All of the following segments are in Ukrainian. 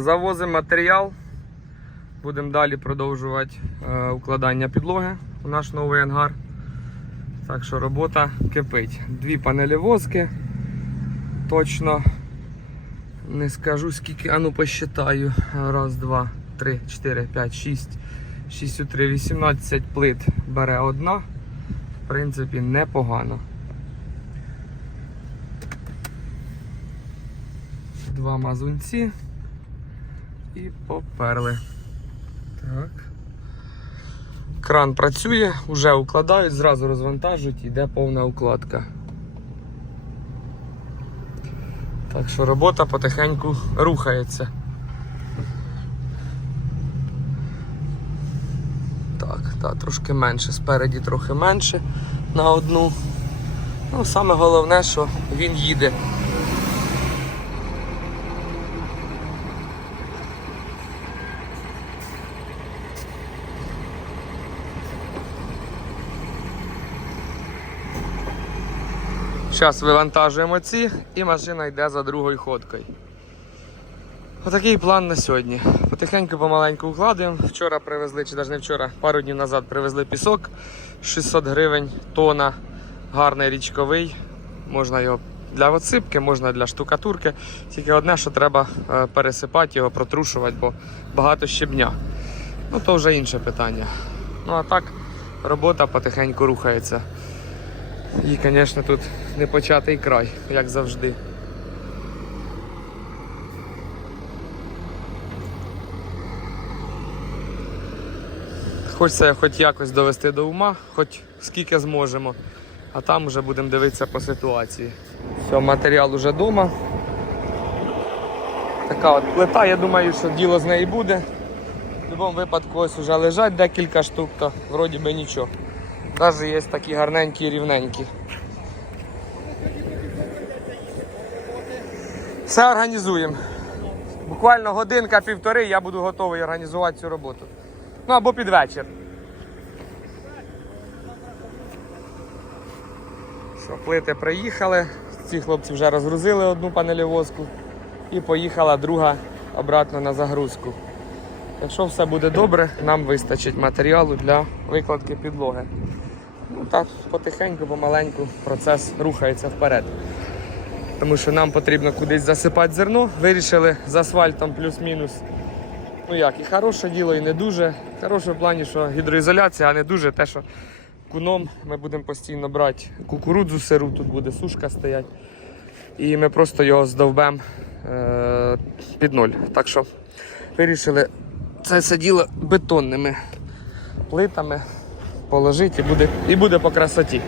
Завозимо матеріал. Будемо далі продовжувати е, укладання підлоги у наш новий ангар. Так що робота кипить. Дві панелі воски. Точно не скажу скільки, а ну посчитаю. Раз, два, три, чотири, п'ять, шість. 6 у 3, 18 плит бере одна. В принципі, непогано. Два мазунці. І поперли. Так. Кран працює, вже укладають, зразу розвантажують, йде повна укладка. Так що робота потихеньку рухається. Так, так, трошки менше, спереді трохи менше на одну. Ну, саме головне, що він їде. Зараз вивантажуємо ці і машина йде за другою ходкою. Отакий план на сьогодні. Потихеньку помаленьку укладуємо. Вчора привезли, чи навіть не вчора, пару днів назад привезли пісок 600 гривень, тона, гарний річковий. Можна його для отсипки, можна для штукатурки. Тільки одне, що треба е, пересипати його, протрушувати, бо багато щебня. Ну то вже інше питання. Ну а так, робота потихеньку рухається. І, звісно, тут не початий край, як завжди. Хочеться хоч якось довести до ума, хоч скільки зможемо, а там вже будемо дивитися по ситуації. Все, матеріал уже вдома. Така от плита, я думаю, що діло з неї буде. В будь-якому випадку ось вже лежать декілька штук, то вроді би нічого. Навіть є такі гарненькі рівненькі. Все організуємо. Буквально годинка-півтори я буду готовий організувати цю роботу. Ну або під вечір. Що, плити приїхали. Ці хлопці вже розгрузили одну панелівозку і поїхала друга обратно на загрузку. Якщо все буде добре, нам вистачить матеріалу для викладки підлоги. Ну так, потихеньку, помаленьку процес рухається вперед. Тому що нам потрібно кудись засипати зерно. Вирішили з асфальтом плюс-мінус. Ну як, і хороше діло, і не дуже. Хороше в плані, що гідроізоляція, а не дуже те, що куном ми будемо постійно брати кукурудзу сиру, тут буде сушка стоять. І ми просто його здовбемо е- під ноль. Так що вирішили це все діло бетонними плитами положити і буде, і буде по красоті.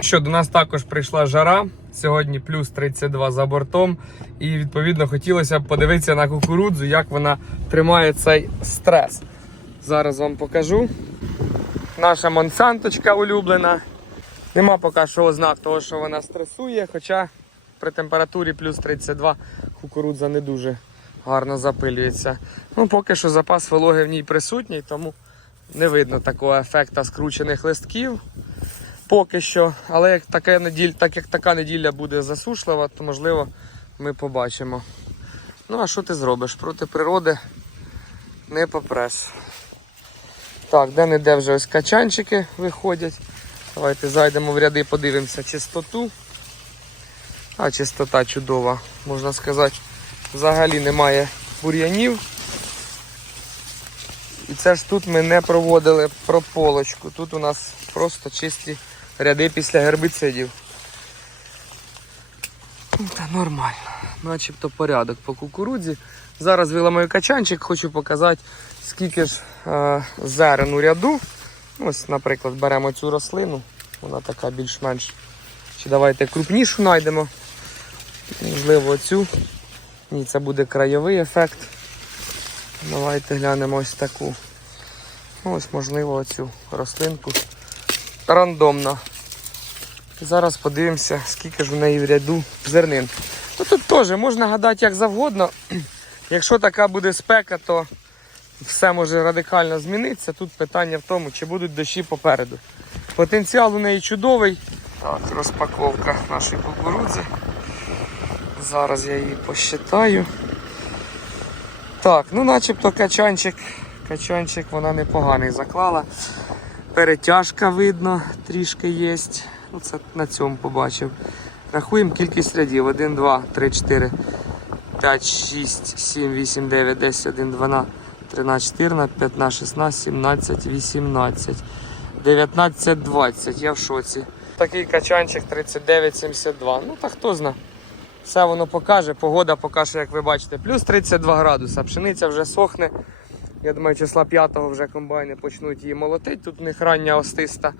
Що до нас також прийшла жара. Сьогодні плюс 32 за бортом. І відповідно хотілося б подивитися на кукурудзу, як вона тримає цей стрес. Зараз вам покажу. Наша монсанточка улюблена. Нема поки що ознак того, що вона стресує, хоча при температурі плюс 32 кукурудза не дуже гарно запилюється. Ну, поки що запас вологи в ній присутній, тому не видно такого ефекту скручених листків. Поки що, але як така неділя, так як така неділя буде засушлива, то можливо ми побачимо. Ну, а що ти зробиш? Проти природи не попреш. Так, де-не-де вже ось качанчики виходять. Давайте зайдемо в ряди, подивимося чистоту. А чистота чудова, можна сказати. Взагалі немає бур'янів. І це ж тут ми не проводили прополочку. Тут у нас просто чисті ряди після гербіцидів. Та нормально, начебто порядок по кукурудзі. Зараз виламаю качанчик, хочу показати, скільки ж е, зерен у ряду. Ось, наприклад, беремо цю рослину, вона така більш-менш. Чи давайте крупнішу знайдемо. Можливо, оцю. Ні, це буде краєвий ефект. Давайте глянемо ось таку. Ось, можливо, оцю рослинку. Рандомно. Зараз подивимося, скільки ж в неї в ряду зернин. Ну Тут теж можна гадати як завгодно. Якщо така буде спека, то все може радикально змінитися. Тут питання в тому, чи будуть дощі попереду. Потенціал у неї чудовий. Так, розпаковка нашої кукурудзи. Зараз я її посчитаю. Так, ну начебто качанчик, качанчик вона непоганий заклала. Перетяжка видно, трішки є. Ну, це на цьому побачив. Рахуємо кількість рядів. 1, 2, 3, 4, 5, 6, 7, 8, 9, 10, 1, 12, 13, 14, 15, 16, 17, 18, 19, 20. Я в шоці. Такий качанчик 39,72. Ну так хто зна. Все воно покаже. Погода покаже, як ви бачите, плюс 32 градуса. Пшениця вже сохне. Я думаю, числа 5-го вже комбайни почнуть її молотити. Тут у них рання остиста.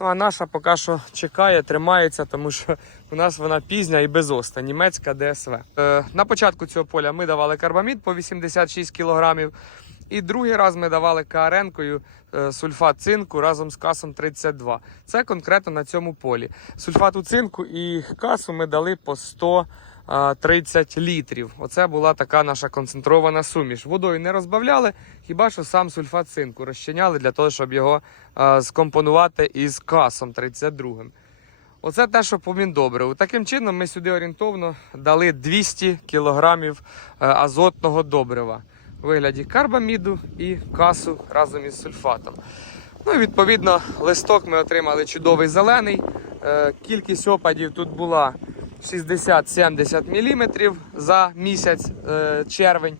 Ну а наша поки що чекає, тримається, тому що у нас вона пізня і без оста, німецька ДСВ. Е, на початку цього поля ми давали карбамід по 86 кілограмів. І другий раз ми давали КРНкою е, сульфат цинку разом з касом 32. Це конкретно на цьому полі. Сульфату цинку і касу ми дали по 130 літрів. Оце була така наша концентрована суміш. Водою не розбавляли, хіба що сам сульфат цинку розчиняли для того, щоб його скомпонувати із касом 32. Оце те, що по міндобриву. Таким чином ми сюди орієнтовно дали 200 кілограмів е, азотного добрива у вигляді карбаміду і касу разом із сульфатом. Ну і відповідно листок ми отримали чудовий зелений. Е, Кількість опадів тут була 60-70 мм за місяць е, червень.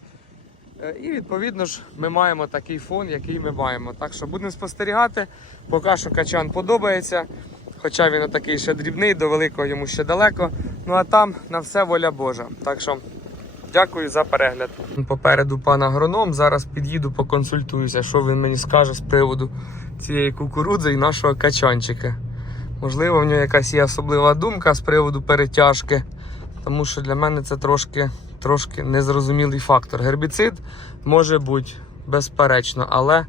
Е, І відповідно ж ми маємо такий фон, який ми маємо. Так що будемо спостерігати. Поки що качан подобається. Хоча він такий ще дрібний, до великого йому ще далеко. Ну а там на все воля Божа. Так що Дякую за перегляд. Попереду пан агроном. Зараз під'їду, поконсультуюся, що він мені скаже з приводу цієї кукурудзи і нашого качанчика. Можливо, в нього якась є особлива думка з приводу перетяжки, тому що для мене це трошки, трошки незрозумілий фактор. Гербіцид може бути безперечно, але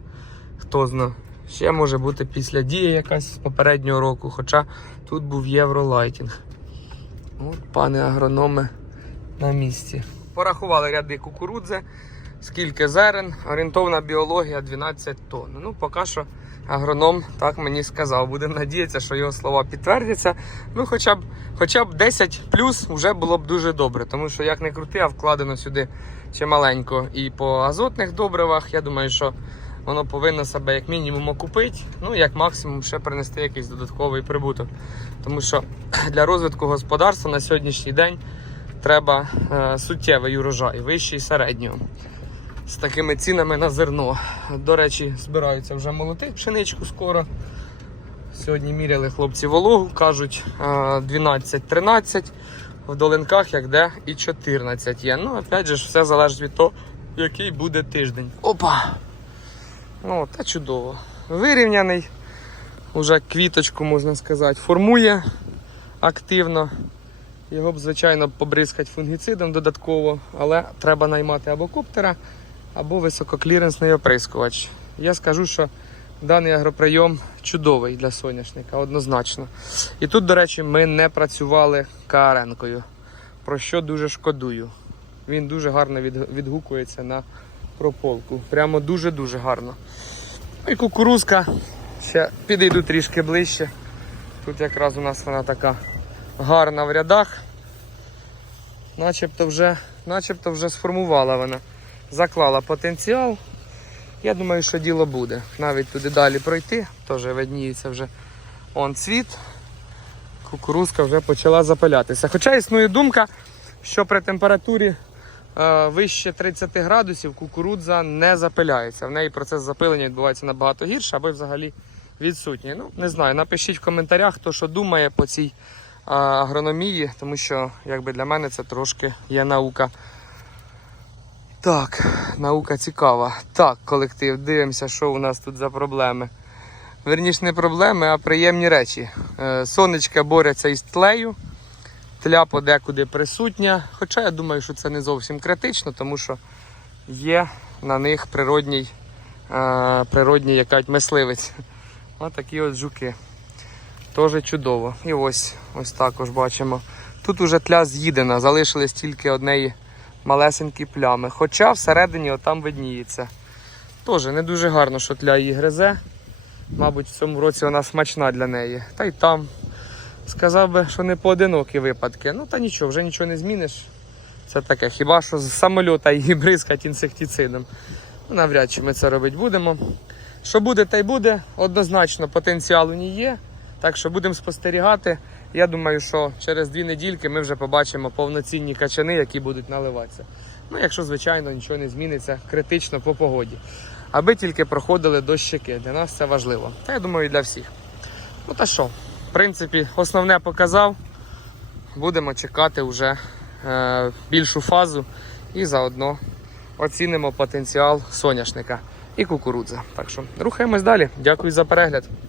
хто знає. Ще може бути після дії якась з попереднього року, хоча тут був євролайтінг. От, пане агрономе, на місці. Порахували ряди кукурудзи, скільки зерен, орієнтовна біологія 12 тонн. Ну, поки що агроном так мені сказав. Будемо надіятися, що його слова підтвердяться. Ну, хоча б, хоча б 10 плюс вже було б дуже добре, тому що як не крути, а вкладено сюди чималенько. І по азотних добривах, я думаю, що воно повинно себе як мінімум окупити, ну як максимум ще принести якийсь додатковий прибуток. Тому що для розвитку господарства на сьогоднішній день треба е, суттєвий урожай, вищий середнього. З такими цінами на зерно. До речі, збираються вже молотити пшеничку скоро. Сьогодні міряли хлопці вологу, кажуть е, 12-13. В долинках як де і 14 є. Ну, опять же, все залежить від того, який буде тиждень. Опа! Ну, та чудово. Вирівняний. Уже квіточку, можна сказати, формує активно. Його б, звичайно, побризкати фунгіцидом додатково, але треба наймати або коптера, або висококліренсний оприскувач. Я скажу, що даний агроприйом чудовий для соняшника, однозначно. І тут, до речі, ми не працювали каренкою, про що дуже шкодую. Він дуже гарно відгукується на прополку. Прямо дуже-дуже гарно. Ну І кукурузка. Ще підійду трішки ближче. Тут якраз у нас вона така гарна в рядах. Начебто вже, начебто вже сформувала вона. Заклала потенціал. Я думаю, що діло буде. Навіть туди далі пройти, теж видніється вже он цвіт. Кукурузка вже почала запалятися. Хоча існує думка, що при температурі е, вище 30 градусів кукурудза не запиляється. В неї процес запилення відбувається набагато гірше або взагалі відсутній. Ну, не знаю, напишіть в коментарях, хто що думає по цій а, агрономії, тому що якби для мене це трошки є наука. Так, наука цікава. Так, колектив, дивимося, що у нас тут за проблеми. Верніше не проблеми, а приємні речі. Е, Сонечка борються із тлею, тля подекуди присутня. Хоча я думаю, що це не зовсім критично, тому що є на них природній, е, природній якась мисливець. Ось такі от жуки. Теж чудово. І ось ось також бачимо. Тут уже тля з'їдена, залишились тільки однеї малесенькі плями. Хоча всередині отам видніється. Теж не дуже гарно, що тля її гризе. Мабуть, в цьому році вона смачна для неї. Та й там. Сказав би, що не поодинокі випадки. Ну та нічого, вже нічого не зміниш. Це таке, хіба що з самольота її бризкать інсектицидом. Ну, навряд чи ми це робити будемо. Що буде, та й буде. Однозначно, потенціал у ній є. Так що будемо спостерігати. Я думаю, що через дві недільки ми вже побачимо повноцінні качани, які будуть наливатися. Ну, якщо, звичайно, нічого не зміниться критично по погоді. Аби тільки проходили дощики. Для нас це важливо. Та я думаю, і для всіх. Ну та що, в принципі, основне показав. Будемо чекати вже е, більшу фазу і заодно оцінимо потенціал соняшника і кукурудзи. Так що рухаємось далі. Дякую за перегляд.